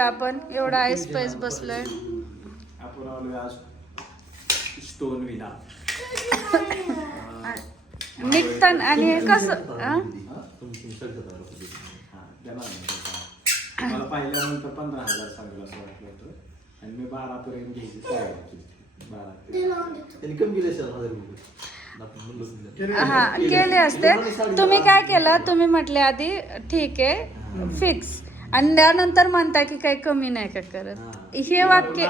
आपण. एवढा आईस पाईस बसलोय. आपण आलोय आज स्टोन विला निघताना आणि कसं? मला पाहिल्यानंतर पंधरा हजार सांगेल असं वाटलं होतं. आणि मी बारा पर्यंत घ्यायची तयारी. हा केले. असते. तुम्ही काय केलं? तुम्ही म्हटले आधी ठीक आहे फिक्स आणि त्यानंतर म्हणता की काही कमी नाही का करत हे वाक्य.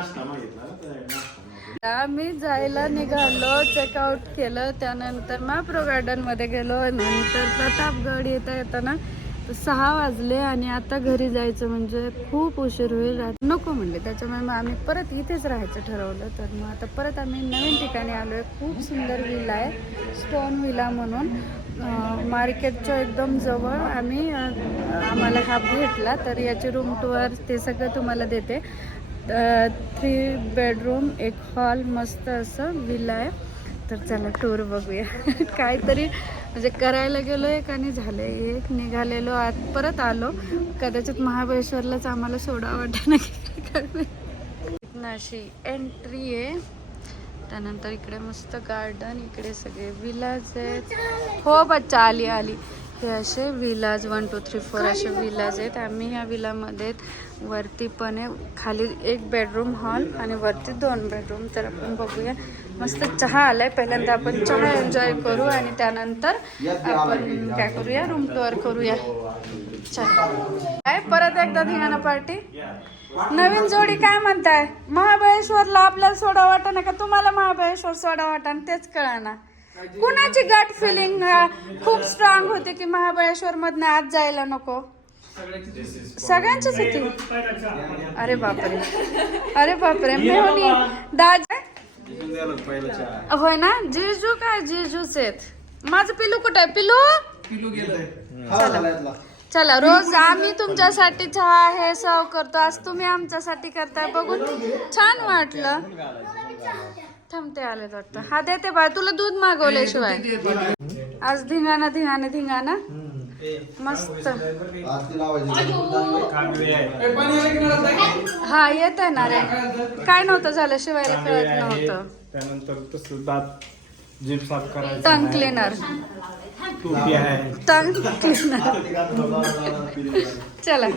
आम्ही जायला निघालो चेकआउट केलं त्यानंतर महाप्रो गार्डनमध्ये गेलो नंतर प्रतापगड येता येताना सहा वाजले आणि आता घरी जायचं म्हणजे खूप उशीर होईल. नको म्हणले. त्याच्यामुळे मग आम्ही परत इथेच राहायचं ठरवलं. तर मग आता परत आम्ही नवीन ठिकाणी आलो आहे खूप सुंदर विला आहे. स्टोन विला म्हणून. मार्केटच्या एकदम जवळ. आम्ही आम्हाला हा भेटला तर याची रूम टूअर ते सगळं तुम्हाला देते. थ्री बेडरूम एक हॉल मस्त असं विला आहे. तर चला टूर बघूया. काहीतरी म्हणजे करायला गेलो एक आणि झालं. एक निघालेलो आत परत आलो. कदाचित महाबळेश्वरलाच आम्हाला सोडा वाटणं अशी एंट्री आहे. त्यानंतर इकडे मस्त गार्डन इकडे सगळे विलाज आहेत. हो बच्चा आली आली. हे असे villages one two three four असे विलाज आहेत. आम्ही ह्या विलामध्ये वरती पण आहे. खाली एक बेडरूम हॉल आणि वरती दोन बेडरूम तर आपण बघूया. मस्त चहा आलाय. पहिल्यांदा आपण चहा एन्जॉय करू आणि त्यानंतर आपण काय करूया? रूम टूर करूया. चला. काय? परत एकदा धिंगाणा पार्टी नवीन जोडी काय म्हणताय? महाबळेश्वरला आपल्याला सोडा वाटा ना का तुम्हाला महाबळेश्वर सोडा वाटा तेच कळा ना. कुणाची गट फिलिंग खूप स्ट्रॉंग होते की महाबळेश्वर मधनं आज जायला नको? सगळ्यांचीच होती. अरे बापरे. अरे बापरे. मेहनी दाज होय ना? जेजू काय जेजूच आहेत? माझं पिलू कुठे आहे? पिलू? चला रोज आम्ही तुमच्यासाठी चहा हे सर्व करतो. आज तुम्ही आमच्यासाठी करताय. बघून छान वाटलं. थांबते आले वाटतं हा देते बा तुला दूध मागवले शिवाय. आज धिंगाणा धिंगाणा धिंगाणा. मस्त. हा येत आहे ना रे. काय नव्हतं झालं? शिवायला कळत नव्हतं. त्यानंतर तसं दात जीभ साफ करायचं टंग. क्लिनर. टंग क्लिनर. चला.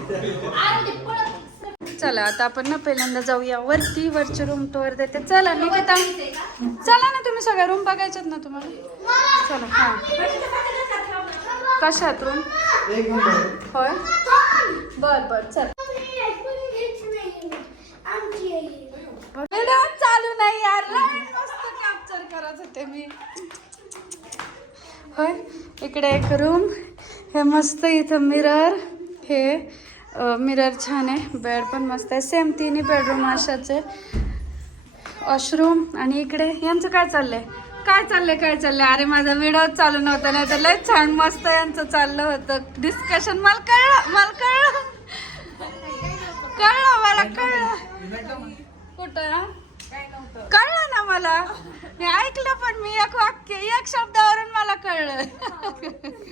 चला आता आपण ना पहिल्यांदा जाऊया. वरती वरची रूम टूर देते. चला निकिता चला ना तुम्ही सगळ्या रूम बघायच्यात ना तुम्हाला? चला हा. कशात रूम होय? बर बर चल. चालू नाही यार. मस्त कॅप्चर करत होते मी. होय? इकडे एक रूम हे मस्त इथं मिरर हे मिरर छान आहे. बेड पण मस्त आहे. सेम तिन्ही बेडरूम अशाच. आहे वॉशरूम आणि इकडे यांचं काय चाललंय? काय चाललंय काय चाललंय? अरे माझा व्हिडिओ चालू नव्हता नाही तर लय छान मस्त यांचं चाललं होतं. डिस्कशन मला कळलं मला कळलं. कळलं मला कळलं. कुठं? कळलं ना मला? मी ऐकलं पण मी एक वाक्य एक शब्दावरून मला कळलं.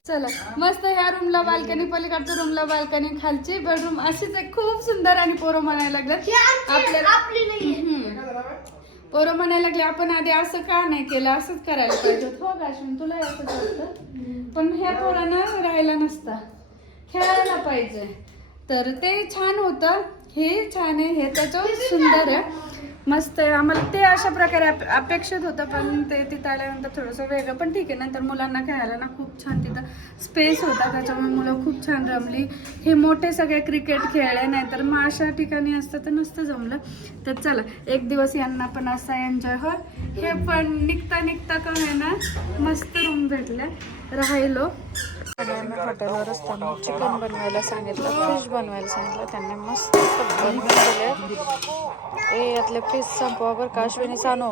चला मस्त ह्या रूमला बाल्कनी पलीकडच्या रूमला बाल्कनी खालची बेडरूम अशीच आहे खूप सुंदर आणि पोरं म्हणायला लागलं. आपल्याला. पोरं म्हणायला लागले आपण आधी असं का नाही केलं? असंच करायला पाहिजे होतं. हो काश्मीर तुला असं वाटतं. पण ह्या पोरांना राहायला नसता. खेळायला पाहिजे. तर ते छान होतं. हे छान आहे हे त्याच्यावर सुंदर आहे. मस्त आहे. आम्हाला ते अशा प्रकारे अप- अपेक्षित होतं पण ते तिथं आल्यानंतर थोडंसं वेगळं पण ठीक आहे. नंतर मुलांना खेळायला ना खूप छान तिथं स्पेस होता त्याच्यामुळे मुलं खूप छान रमली हे मोठे सगळे क्रिकेट खेळले नाही तर मग अशा ठिकाणी असतं तर नसतं जमलं. तर चला एक दिवस यांना पण असा एन्जॉय हो. हे पण निघता निघता का ना मस्त रूम भेटल्या. राहिलो. सगळ्यांना हॉटेलवरच त्यांना चिकन बनवायला सांगितलं फिश बनवायला सांगितलं त्यांनी मस्त बनवून दिले ए यातले फिश संपवा बरं का अश्विनी सानो.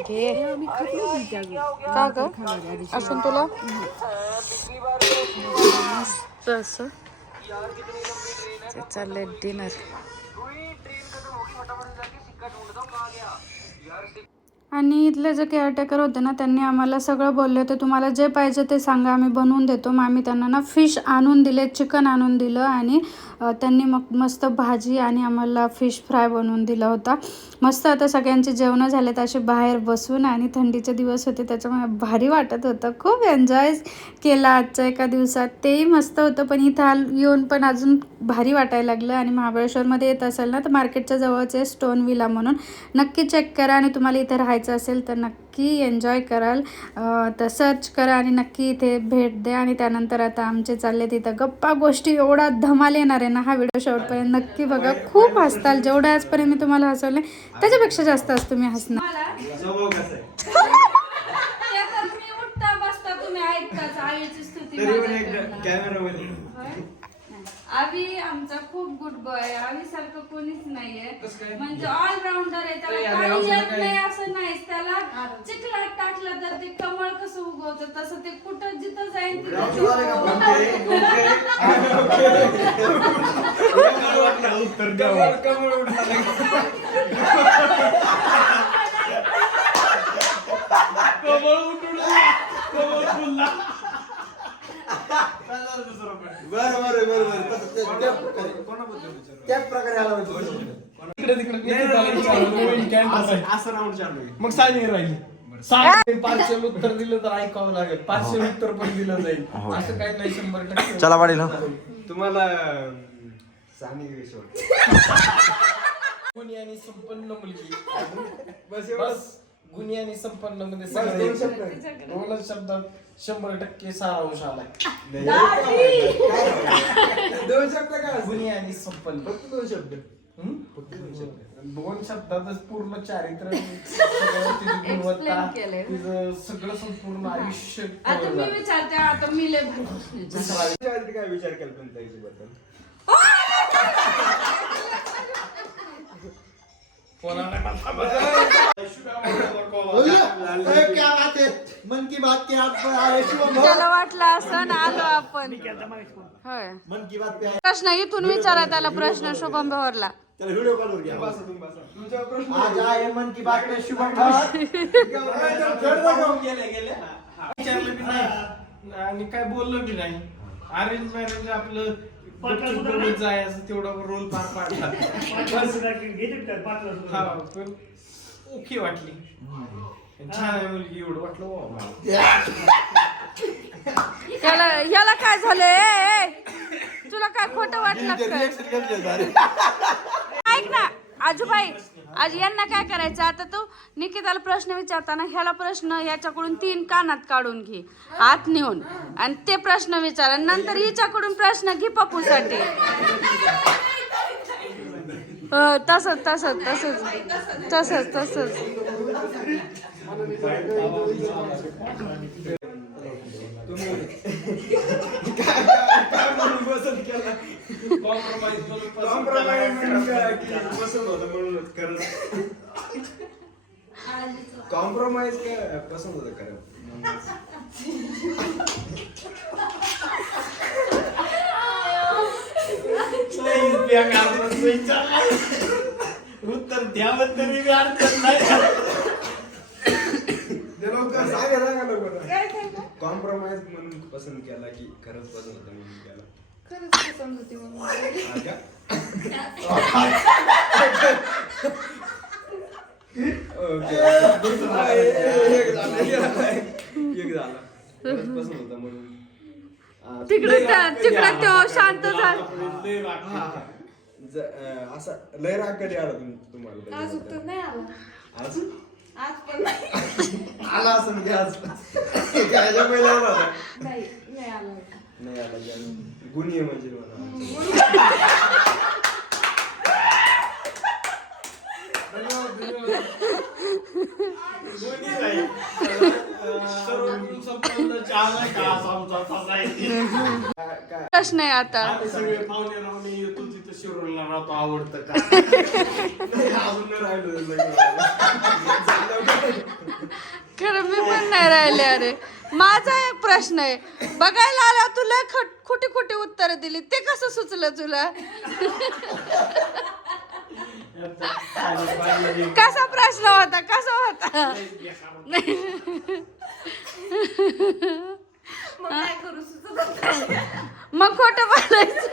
घे. का ग? अश्विन तुला? मस्त असं. चाललंय डिनर. आणि इथले जे केअरटेकर होते ना त्यांनी आम्हाला सगळं बोलले होते. तुम्हाला जे पाहिजे ते सांगा आम्ही बनवून देतो. मग आम्ही त्यांना ना फिश आणून दिले चिकन आणून दिलं आणि त्यांनी मग मस्त भाजी आणि आम्हाला फिश फ्राय बनवून दिला होता. मस्त आता सगळ्यांचे जेवणं झालेत असे बाहेर बसून आणि थंडीचे दिवस होते त्याच्यामुळे भारी वाटत होतं. खूप एन्जॉय केला आजच्या एका दिवसात. तेही मस्त होतं पण इथं आल येऊन पण अजून भारी वाटायला लागलं. आणि महाबळेश्वरमध्ये येत असेल ना तर मार्केटच्या जवळच आहे स्टोन विला म्हणून. नक्की चेक करा आणि तुम्हाला इथे राहायचं असेल तर नक्की एन्जॉय कराल. तर सर्च करा आणि नक्की इथे भेट द्या आणि त्यानंतर आता आमचे चालले तिथं. गप्पा गोष्टी एवढा धमाल येणार आहे ना हा व्हिडिओ शेवटपर्यंत नक्की बघा खूप हसताल. जेवढं आजपर्यंत मी तुम्हाला हसवले त्याच्यापेक्षा जास्त आज तुम्ही हसणार. बसता तुम्ही ऐकताच आईची स्तुती तरी पण माझ्या एक करणं. कॅमेरामध्ये आवी आमचा खूप गुड बॉय आहे आवी सारखं कोणीच नाहीये? म्हणजे ऑलराऊंडर आहे त्याला काही येत? नाही असं नाही त्याला चिखलात टाकलं तर ते कमळ कसं उगवतं तसं ते कुठं जिथं जाईल कमळ उठला बरं बरं बरं बरं. तसं ते- त्या प्रकारे त्याच प्रकारे आला होता. असं राऊंड चालू आहे. मग सानी राहिली. उत्तर दिलं तर ऐकावं लागेल. पार्शल उत्तर पण दिलं जाईल. असं काही नाही शंभर टक्के. चला हो. तुम्हाला सानी गुणी आणि संपन्न मुलगी. बस बस. गुणी आणि संपन्नमध्ये सगळे दोनच शब्दात शंभर टक्के सारांश आलाय. दोन शब्द काय गुणी आणि संपन्न. फक्त दोन शब्द. हम्म? दोन शब्दातच पूर्ण चारित्र्य सगळं तिची गुणवत्ता Explain केलंय. तिचं सगळं संपूर्ण आयुष्य आता मी. विचारते आता मी लय भारी प्रश्न विचारते. दुसरा काय विचार केला क्या बात है मन की बात के आप आए शुभम भाऊ. त्याला वाटलं असं ना आलो आपण. होय. मन की बात पे आए. प्रश्न इथून विचारा त्याला प्रश्न शुभम भवरला. त्याला व्हिडिओ कॉल वर घ्या. आज आए मन की बात पे शुभम भाऊ. विचारलं बी नाही? आणि काय बोललं बी नाही? अरेंज मॅरेज आपलं बघत जायचं तेवढा रोल पार पाडला हा पण ओके वाटली छान आहे मुलगी एवढं वाटलं वा मला. याला याला काय झालं ए, ए? तुला काय खोटं वाटलं का? कसली. ऐक ना आजूबाई आज यांना काय करायचं? आता तू निकिताला प्रश्न विचारताना ह्याला प्रश्न याच्याकडून तीन कानात काढून घे आत नेऊन. आणि ते प्रश्न विचार आणि नंतर हिच्याकडून प्रश्न घे पप्पूसाठी. तसंच तसंच तसंच. तसंच तसंच. कॉम्प्रोमाइज करून पसंत Compromise म्हणून होतं म्हणूनच खरंच. कॉम्प्रोमाइज काय पसंत होतं खरं. नाही, त्या कामात विचारलं. उत्तर द्यावं तरी बी अडचण नाही ते लवकर सांगा, सांगा म्हणून पसंत केला की खरंच पसंत होतं म्हणून केला का? ओके. एक झालं, एक झालं. खरंच पसंत होतं म्हणून तिकडे तिकडे तो शांत झाला. हा. असा लय राग कधी आला तुम- तुम्हाला आज उत्तर नाही आलं आज आज पण नाही आला असं म्हणजे आज त्याच्या पहिला आला होता. नाही नाही आलं नाही आला म्हणजे तसा आहे. काय प्रश्न आहे आता सगळे पाहुणे राहुणे येतो तिथं राहतो आवडतं का नाही, अजून नाही राहिलो लग्न. खरं मी पण नाही राहिले अरे माझा एक प्रश्न आहे. बघायला आला तुला खोटी खोटी उत्तर दिली. ते कसं सुचलं तुला? कसा प्रश्न होता? कसा होता? मग काय करू सुचत नाही. मग खोटं बोलायचं.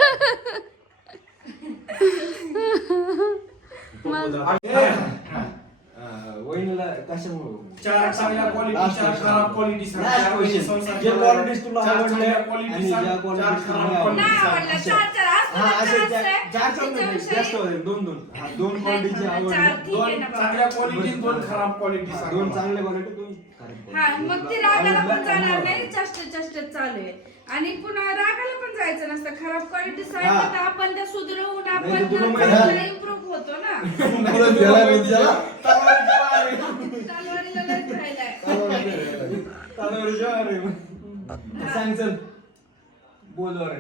वहिनीला कशामुळे चार चांगल्या क्वालिटी चार खराब क्वालिटी Last question. जे qualities तुला आवडल्या आणि ज्या qualities तुला नाही आवडल्या. नाही आवडलं चार चार असतं हा असे चार. चार चार नाही, जास्त होते दोन दोन. हा, दोन क्वालिटीचे चार आवडले. दोन. चांगल्या क्वालिटी दोन खराब क्वालिटी दोन चांगल्या क्वालिटी दोन खराब हा quality. मग ती रागाला पण? जाणार नाही. चष्ट चष्ट चालू आहे. आणि पुन्हा रागाला पण जायचं नसतं खराब क्वालिटी हा. सांगितलं तर आपण त्या सुधरवून नाही आपण तर. इम्प्रूव्ह होतो ना परत गेला त्याला. तलवारीला राहिलाय. सांग चल.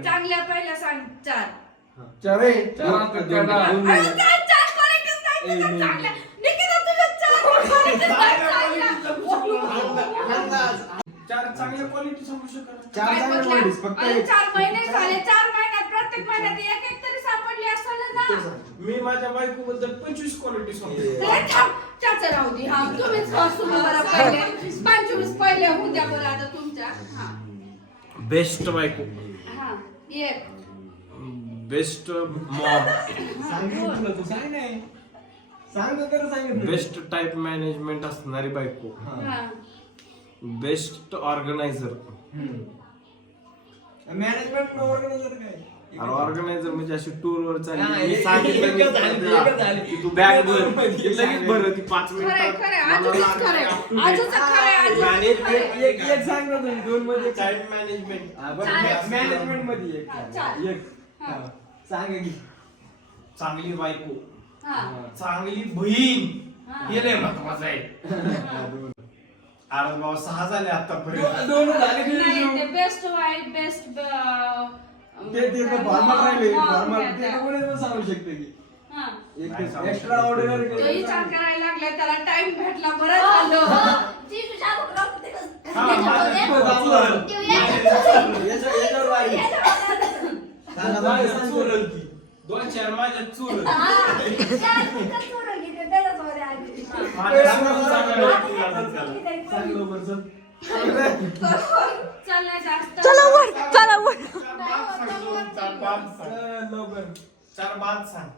चांगल्या पहिल्या सांग चार चार आहे. चार दोन- आता दोन- कडा. दोन- अरे चार चार qualities नाही ए, तुझ्या नाही. चांगल्या. निकिता, तुझ्या चार qualities नाही चांगल्या. चार चांगल्या क्वालिटी सांगू शकत चार काय qualities, फक्त अरे एक. चार महिने झाले चार महिन्यात प्रत्येक महिन्यात एक एक तरी सापडली असेल ना. मी माझ्या बायको बद्दल पंचवीस क्वालिटी थांब, चाचा राहू दे. हा तुम्हीच वाचून बरं पहिले. पंचवीस पहिले होऊन द्या बरं आता तुमच्या. हा. बेस्ट बायको. हा एक बेस्ट मॉम सांगितलं तुला तू सांग नाही सांग तर सांगितलं. बेस्ट टाइप मॅनेजमेंट असणारी बायको. हा. Best organiser. मॅनेजमेंट ऑर्गनायझर काय? ऑर्गनायझर म्हणजे अशी टूर वर हा, चालली मी एक- सांगितलं की तू बॅग भर. ती लगेच भर. ती पाच सांग ना तुम्ही दोन मध्ये टाइम मॅनेजमेंट. मॅनेजमेंटमध्ये एक. चाल. एक. सांग की चांगली बायको. चांगली बहीण. हा. हे लय महत्वाचं आहे. अरे बाबा सहा झाले आतापर्यंत. दोन झाले की नाही नाही? बेस्ट वाईट बेस्ट ते ते फॉर्मल राहिले फॉर्मल ते तर कोणी पण सांगू शकते की. हा. एक एक्स्ट्रा ऑर्डिनरी तो विचार करायला लागला त्याला टाइम भेटला बरं झालं. हा, माझं याच्यावर वारी. सांगा, सांगा, सांगा. चुरल ती दोन चार माझ्या चुरल माझ्यासमोर चांगलं वाटतं लागलं त्याला. सांग लवकर, चल. चाललंय जास्त चला वर चला वर चार बाद सांग.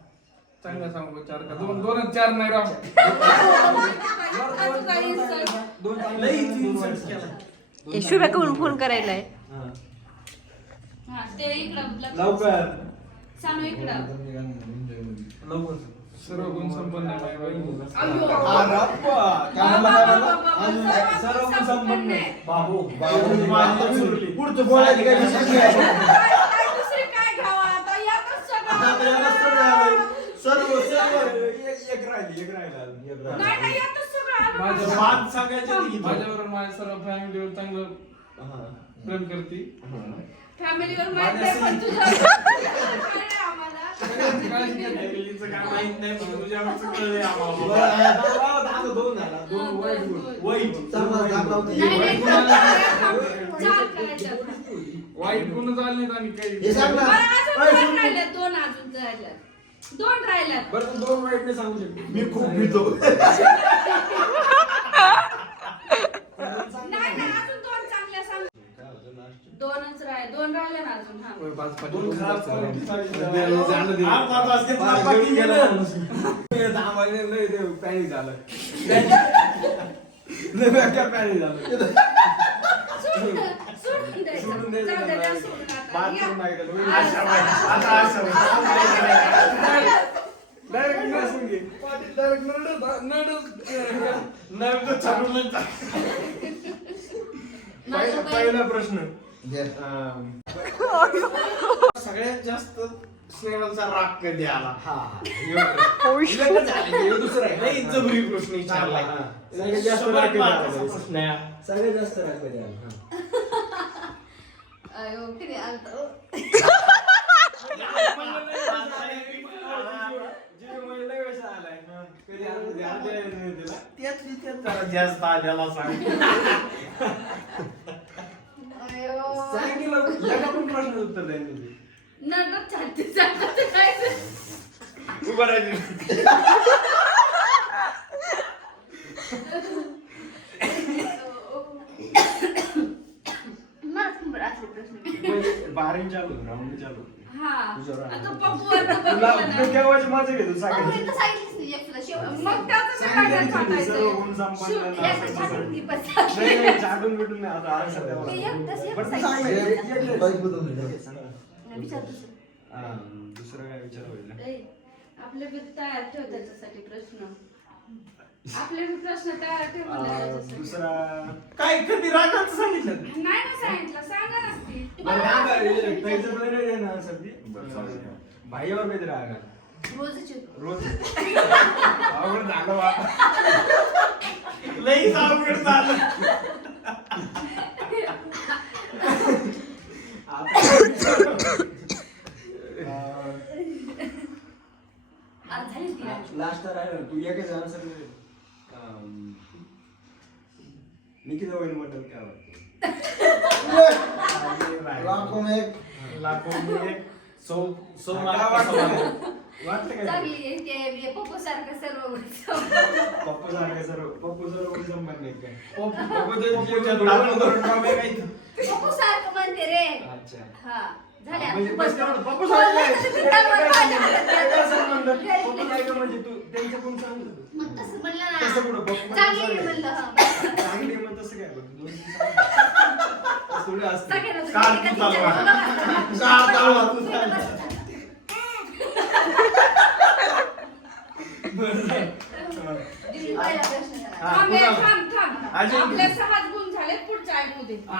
चांगलं सांगू चार का दोन दोन चार नाही. केला. हे शुभ्याकडून फोन करायला आहे हा. हा, ते इकडं लक्ष- लवकर लवकर सर्व गुण संपन्न आहे सर्व सर्व गुण संपन्न आहे. बाबू बाबू, माझी चुरली. पुढचं बोलायची काय विशेष नाही. सर्व. सर्व. एक एक राहिली राहिला राहिला. माझं. बाद सांगायचे नाही. इथं. माझ्यावर माझ्या सर्व फॅमिलीवर चांगलं हा. प्रेम करते. फॅमिलीवर माहीत नाही पण तुझ्या आम्हाला फॅमिलीचं काय माहीत नाही पण कळलंय आम्हाला. वाईट. वाईट. नाही नाही चार चार गुण झाले नाहीत आणि काही हे सांग ना. बरं, अजून ओय, दोन सुन. राहिल्यात दोन अजून राहिल्यात दोन राहिल्यात बरं तू दोन वाईट नाही सांगू शकते मी खूप भितो नाही नाही अजून दोन चांगल्या सांग दोनच राहिले दोन राहिले ना अजून हा दोन खराब quality सांगितल्या. झालं ते. आठ वाजता असते, तुला पाच बाकी घेऊन गेलं. गेला. दहा महिने लय ते panic झालं. लय बेकार panic झालं. सोडून सोडून द्यायचं सोडून द्यायचं जाऊ द्या, द्या नाही. सोडून आता. बात या. करून मागितलं. वहिनी, अशा बाई- आता अशा बाई. direct नसून घे. पाटील direct नरडत- नरडत- नाही तर चालून टाक. माझं पहिला प्रश्न सगळ्यात जास्त स्नेहलचा राग कधी आला हा हे दुसरं आहे. नाही जबरी प्रश्न विचारलाय हा, हा. सगळ्यात जास्त राग कधी. आला? सगळ्यात जास्त राग कधी आला? म्हणजे जास्त आल्याला सांग. सांगितलं एका पण प्रश्नाचं उत्तर द्यायचं छाती उभा राहिली. असले प्रश्न. म्हणजे बारीन चालू राऊंड चालू हा. तुझं. आता पप्पू तुला. तू माझं घेतो सांगितलं मग त्याचं काय असं. नाही नाही नाही आता आज सध्या तू सांग ना. एक- एक- एक- दुसरं. हा, दुसरं काय विचार होईल आपले बी तयार ठेव त्याच्यासाठी प्रश्न आपले बी प्रश्न तयार ठेव म्हणलं आ, त्याच्यासाठी. दुसरा काय कधी रागाचं सांगितलं नाही ना सांगितलं सांगा नसती बरं, राग आहे, त्याचं बरं नाही ना सध्या. बरं, चालेल. भाईवर काहीतरी राग आहे. रोजच. रोज. अवघड झालं बाबा लईच अवघड झालं. लास्ट राहिलं. तू एकच आन्सर निकिता वहिनी बद्दल काय वाटतं? लाखो में एक. लाखो में एक. सौ सौ काय मार्क का चांगली आहे. ते पप्पू सारखं सर्व. पप्पू सारखं सर्व पप्पू सर्व संबंध नाही काय पप्पू- पप्पूच्या पप्पूच्या डोळ्यात डोळ्यात डोळ्यात काय काय? पप्पू सारखं म्हणते रे अच्छा हा झाले म्हणजे. बस तेवढं. पप्पू सारखं तर काय? काय संबंध? पप्पू सारखं म्हणजे तू त्यांचं कोण सांगितलं तू? मग तसं म्हणलं तसं कुठं? ना पप्पू चांगली आहे म्हणलं हा. चांगली आहे मग तसं काय बघ, दोन सांगितलं. तसं थोडी असतं. सगळ्यांना तुम्ही काल तू चालू आहे. बघा. चाल आहे, तू चाल. बसा. करा. हा, थांब. थांब, थांब. अजून- आपले सहाच गुण झाले पुढच्या ऐकमध्ये आ,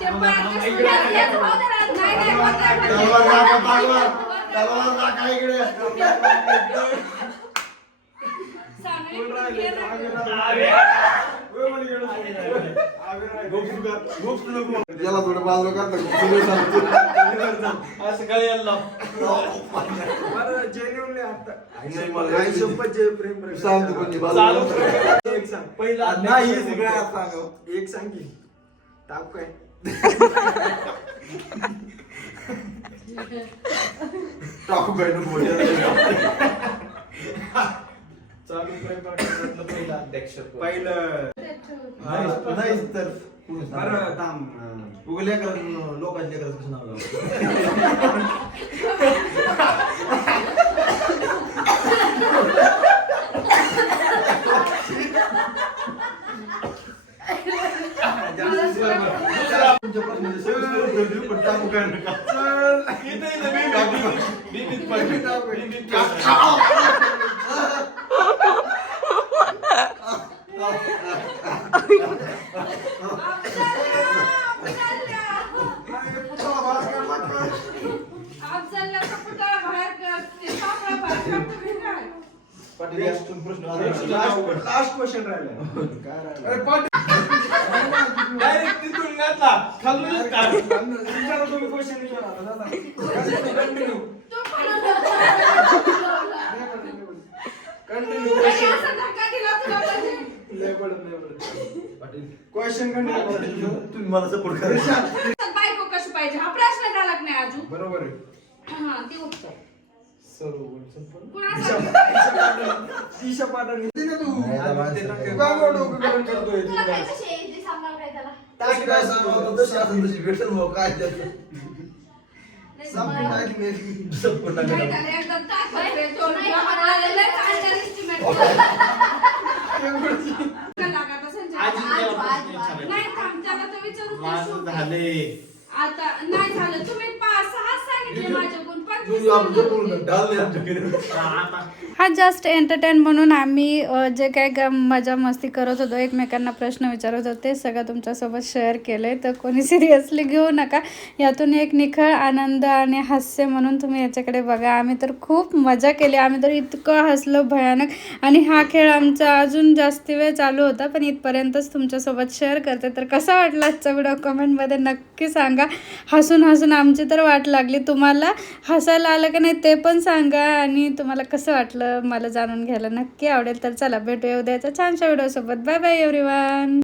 ते थांबा, पाच थांबा, इकडे पुढे या. येत होते. नाही, नाही, होत नाही, होत तलवार नाही. दाखव, तलवार. तलवार दाखव इकडे. सांग, कोण राहिले? घे याला थोडं बाजूला कर ना, तुम्ही सांगतो. असं काय यायला एक सांग. पहिला नाही, हे सगळं आज सांगा. एक सांग की. ताप काय? टाकू काय नको. चालू प्रेम प्रकरणातलं पहिलं अध्यक्ष. पहिलं. नाही, तर. बरं थांब अं, उगा लेकरं- कसं नाव लावलं? क्वेश्चन राहिला काय राहिलं Direct तिथून घातला. खालूनच काढ. विचारा तुम्ही क्वेश्चन विचारा. आता, दादा. पडत पडत. तुम्ही मला सपोर्ट करा. बायको कशी पाहिजे? हा प्रश्न झाला का नाही अजून? बरोबर आहे. हा ते उत्तर. ना तू. डोकं करतोय तुला काय? कशी आहे? ते काय त्याला? तशी काय सांगावं, तशी असेल तशी भेटेल भाऊ, काय त्याचं. नाही, तुम्हाला- नाही. नाही, माझं. झाले. आता नाही झालं. तुम्ही आमचं पूर्ण डाल आमच्याकडे. हा जस्ट एंटरटेन म्हणून आम्ही अ, जे काय ग मजा मस्ती करत होतो एकमेकांना प्रश्न विचारत होतो ते सगळं तुमच्यासोबत शेअर केलं आहे तर कोणी सिरियसली घेऊ नका. यातून एक निखळ आनंद आणि हास्य म्हणून तुम्ही याच्याकडे बघा. आम्ही तर खूप मजा केली. आम्ही तर इतकं हसलो भयानक. आणि हा खेळ आमचा अजून जास्ती वेळ चालू होता पण इथपर्यंतच तुमच्यासोबत शेअर करते. तर कसा वाटला आजचा व्हिडिओ कमेंटमध्ये नक्की सांगा. हसून हसून आमची तर वाट लागली. तुम्हाला हसायला आलं का नाही ते पण सांगा आणि तुम्हाला कसं वाटलं मला जाणून घ्यायला नक्की आवडेल तर चला भेटूया उद्याच्या छानशा व्हिडिओसोबत बाय बाय एव्हरीवन